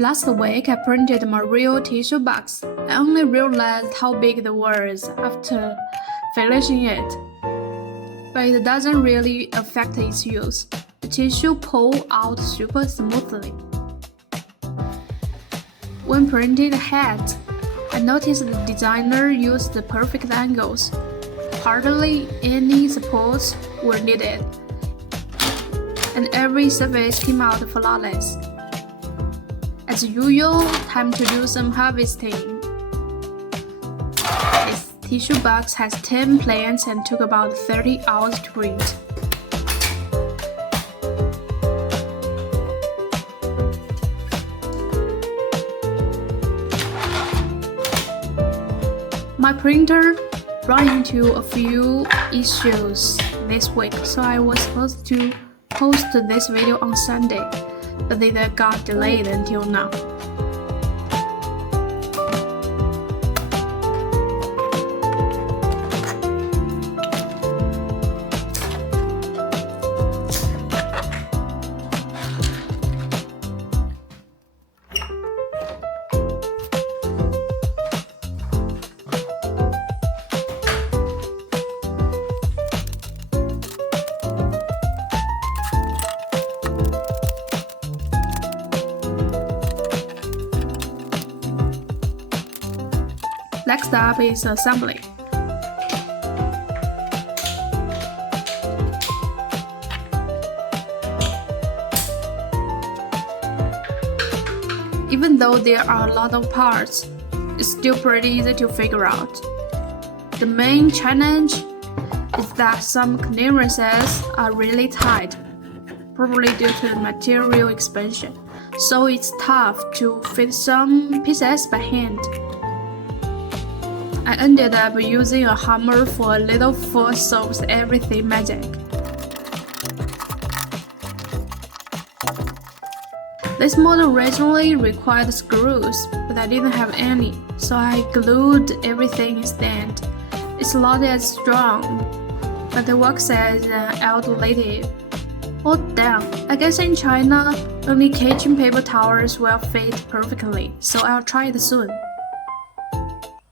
Last week I printed my real tissue box. I only realized how big the was after finishing it. But it doesn't really affect its use. The tissue pulls out super smoothly. When printing the hat, I noticed the designer used the perfect angles. Hardly any supports were needed, and every surface came out flawless. As usual, time to do some harvesting. This tissue box has 10 plants and took about 30 hours to print. My printer ran into a few issues this week, so I was supposed to post this video on Sunday, but they got delayed until now. Next up is assembly. Even though there are a lot of parts, it's still pretty easy to figure out. The main challenge is that some clearances are really tight, probably due to material expansion, so it's tough to fit some pieces by hand. I ended up using a hammer for a little force solves everything magic. This model originally required screws, but I didn't have any, so I glued everything instead. It's not as strong, but it works as an alternative. Oh damn, I guess in China, only kitchen paper towels will fit perfectly, so I'll try it soon.